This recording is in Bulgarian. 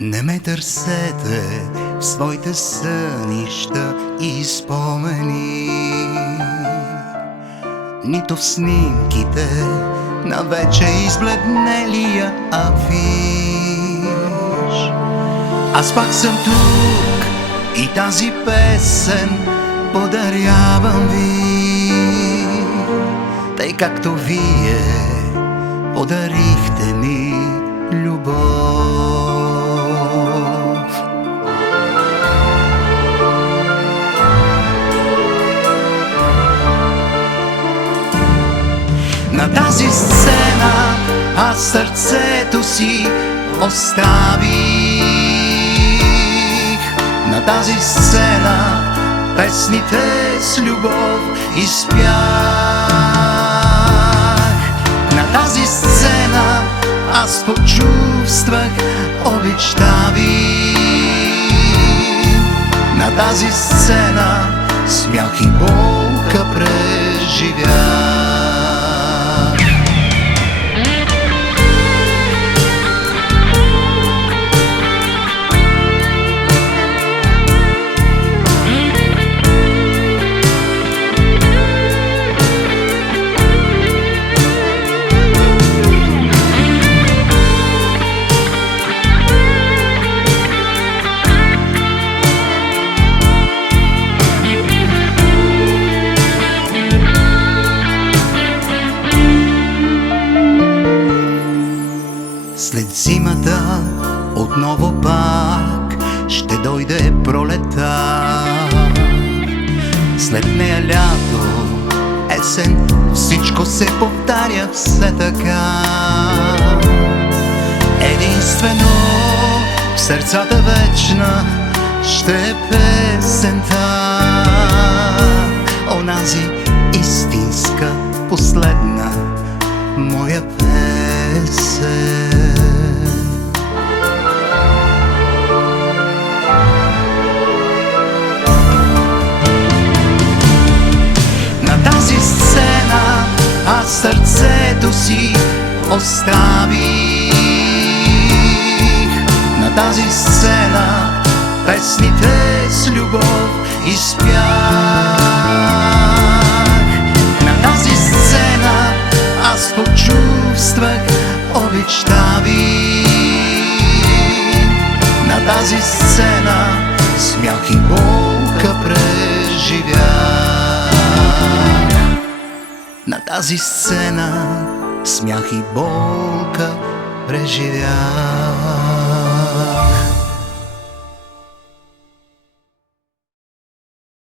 Не ме търсете в своите сънища и спомени, нито в снимките на вече избледнелия афиш. Аз пак съм тук и тази песен подарявам ви, тъй както вие подарихте ми любов. На тази сцена аз сърцето си оставих. На тази сцена песните с любов изпях. На тази сцена аз почувствах обичта ви. На тази сцена смях и болка преживях. След зимата отново пак ще дойде пролета. След нея лято, есен, всичко се повтаря все така. Единствено в сърцата вечна ще е песента, онази истинска, последна моя песен. На тази сцена аз сърцето си оставих. На тази сцена песните с любов изпях. На тази сцена аз почувствах обичта ви. На тази сцена смях и болка преживях. На тази сцена смях и болка преживях.